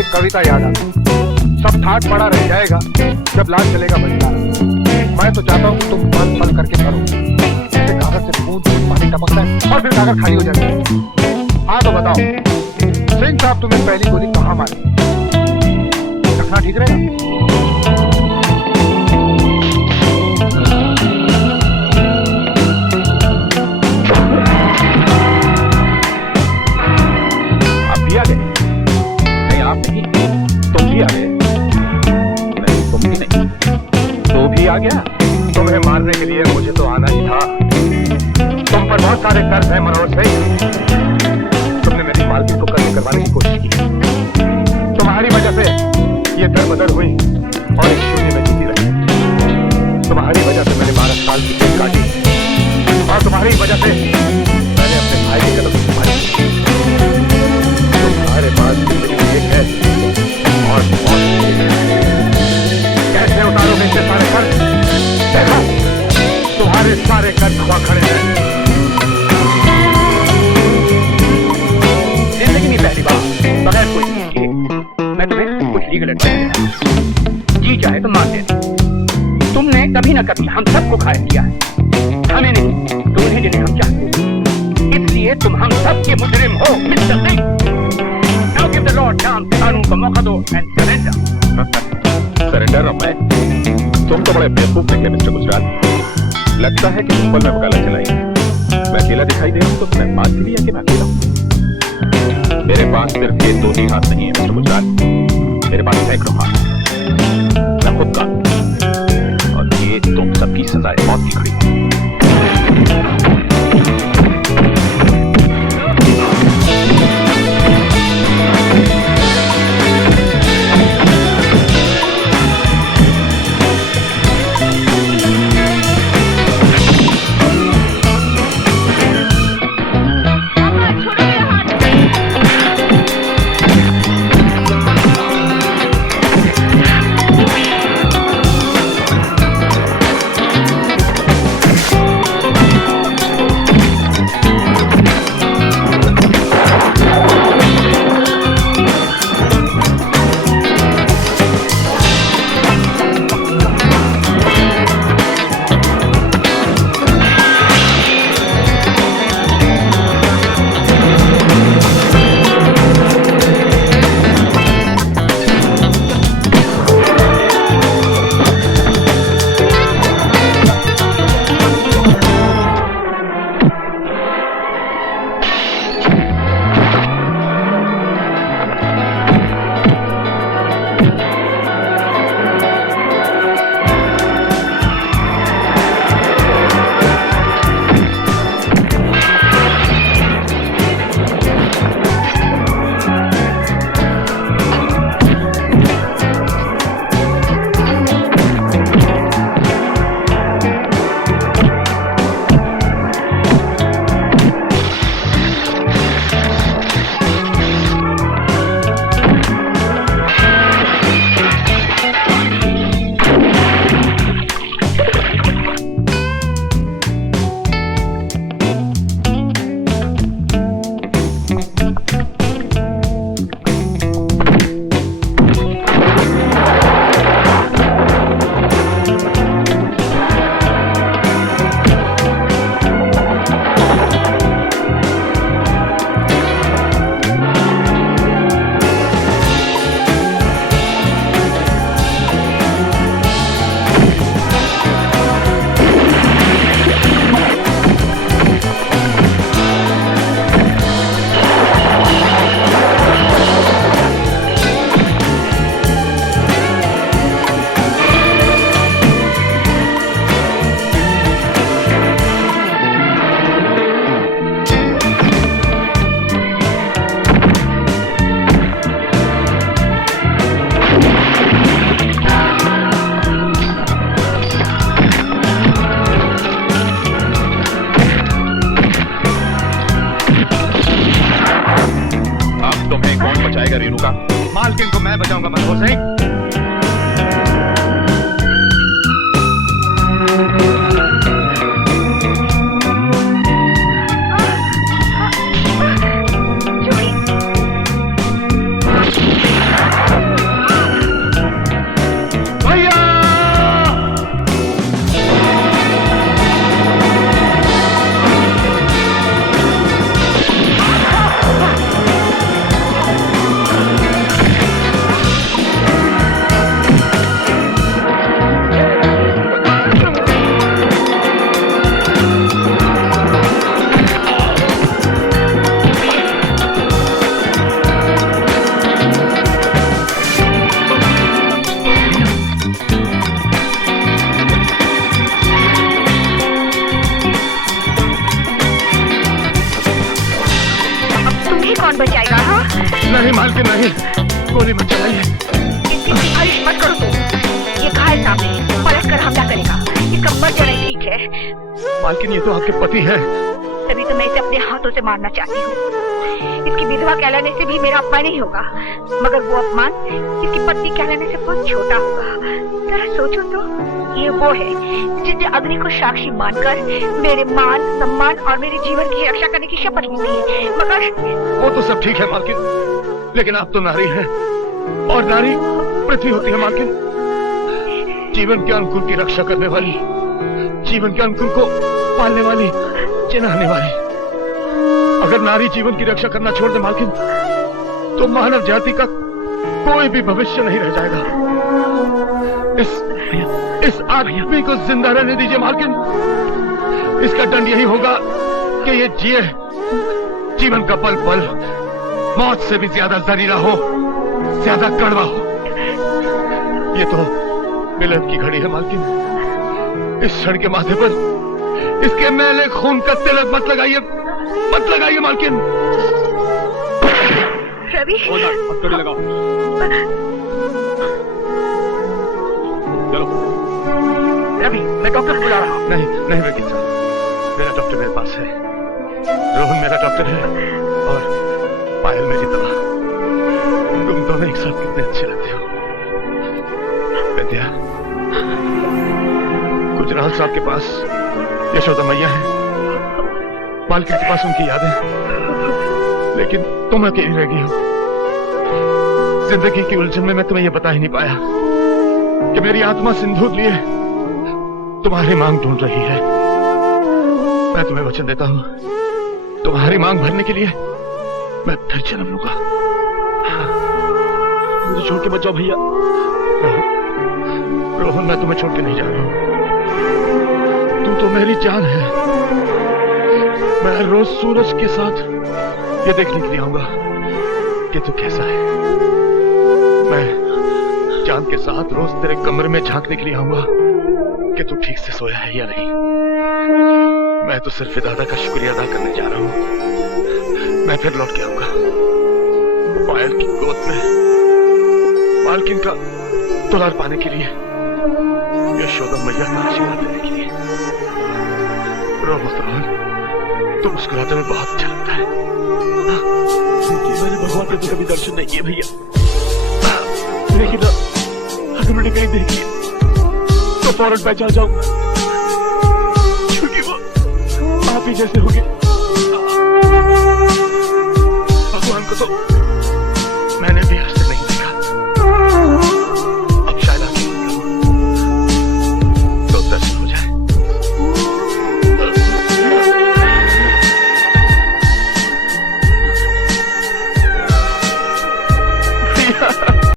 एक कविता याद आती, सब ठाट पड़ा रह जाएगा जब लाल चलेगा बंजारा। मैं तो चाहता हूँ कि तुम पल पल करके करो, जैसे कागज से बूंद बूंद पानी टपकता है और फिर कागज खाली हो जाता है। हाँ तो बताओ सिंह साहब, तुम्हें पहली गोली कहाँ मारी? रखना ठीक रहेगा? आ गया। तुम्हें मारने के लिए मुझे तो आना ही था। तुम पर बहुत सारे कर्ज हैं मनोज भाई। तुमने मेरी मालकिन को कर्ज करवाने की कोशिश की, तुम्हारी वजह से ये दरबदर हुई और एक शून्य में जीती रही। तुम्हारी वजह से मैंने 12 साल की जेल काटी और तुम्हारी वजह से मैंने अपने भाई की कदम संभाली। तुम्हारे पास जिंदगी एक है और मौत एक है। कैसे उतारोगे इतने सारे कर्ज? देखो तुम्हारे सारे कर्ज हुआ खड़े हैं। जिंदगी में पहली बार बगैर कोई चीज के मैं तुम्हें कुछ लीगल एडवाइस जी चाहे तो मान लेना। तुमने कभी ना कभी हम सबको घायल किया है, हमें नहीं तो उन्हें जिन्हें हम चाहते हैं। इसलिए तुम हम सब के मुजरिम हो mister Singh. Now give the law chance, कानून को मौका दो एंड सरेंडर। सरेंडर मैं? तुम तो बड़े बेवकूफ निकले मिस्टर गुजराल। लगता है कि तुम पर मैं वकालत चलाई। मैं अकेला दिखाई दे रहा हूँ तो तुम्हें बात के लिए कि मैं अकेला हूँ। मेरे पास सिर्फ ये 2 ही हाथ नहीं है मिस्टर गुजराल, मेरे पास सैकड़ों हाथ। मैं खुद कानून और ये तुम सबकी सजाए मौत की खड़ी है। रेणुका? मालकिन को मैं बचाऊंगा मनोहर सिंह। गोली मत चलाइए। इसकी सिफारिश मत करो तुम। ये घायल सामने पलट कर हमला करेगा, इसका मर जाना ठीक है। मालकिन ये तो आपके पति है। तभी तो मैं इसे अपने हाथों से मारना चाहती हूँ। इसकी विधवा कहलाने से भी मेरा अपमान नहीं होगा, मगर वो अपमान इसकी पत्नी कहलाने से बहुत छोटा होगा। जरा सोचो तो, ये वो है जिसने अग्नि को साक्षी मानकर मेरे मान सम्मान और मेरे जीवन की रक्षा करने की शपथ ली थी। मगर वो तो सब ठीक है मालकिन, लेकिन आप तो नारी हैं और नारी पृथ्वी होती है मालकिन, जीवन के अंकुर की रक्षा करने वाली, जीवन के अंकुर को पालने वाली, चिन्हाने वाली। अगर नारी जीवन की रक्षा करना छोड़ दे मालकिन, तो मानव जाति का कोई भी भविष्य नहीं रह जाएगा। इस आदमी को जिंदा रहने दीजिए मालकिन। इसका दंड यही होगा कि ये जिए, जीवन का पल पल मौत से भी ज्यादा जहरीला हो, ज्यादा कड़वा हो। ये तो मिलन की घड़ी है मालकिन। इस क्षण के माथे पर इसके मैले खून का तिलक मत लगाइए मालकिन। रवि, हथकड़ी लगाओ। चलो रवि, मैं डॉक्टर बुला रहा हूँ। नहीं वकील साहब, मेरा डॉक्टर मेरे पास है। रोहन मेरा डॉक्टर है और पायल मेरी दवा। तुम दोनों एक साथ कितने अच्छे लगते हो। विद्या, गुजराल साहब के पास यशोदा मैया है, मालकिन के पास उनकी यादें, लेकिन तुम अकेली रह गई हो। जिंदगी की उलझन में मैं तुम्हें यह बता ही नहीं पाया कि मेरी आत्मा सिंदूर लिए तुम्हारी मांग ढूंढ रही है। मैं तुम्हें वचन देता हूं, तुम्हारी मांग भरने के लिए मैं फिर जन्म लूंगा। मुझे छोड़ के मत जाओ भैया। रोहन, मैं तुम्हें छोड़ के नहीं जा रहा हूं। तू तो मेरी जान है। मैं हर रोज सूरज के साथ ये देखने के लिए आऊंगा कि तू कैसा है। मैं चांद के साथ रोज तेरे कमरे में झांकने के लिए आऊंगा कि तू ठीक से सोया है या नहीं। मैं तो सिर्फ दादा का शुक्रिया अदा करने जा रहा हूं। मैं फिर लौट के आऊंगा पायल की गोद में, मालकिन का दुलार पाने के लिए, यशोदा मैया का आशीर्वाद लेने के लिए। रोहन, तुम मुस्कुराते में बहुत अच्छा लगता है। मैंने भगवान के तो कभी दर्शन नहीं किए भैया, लेकिन अगर मैंने कहीं देखी तो फौरन पहचान जाऊंगा, क्योंकि वो आप ही जैसे होंगे। भगवान को तो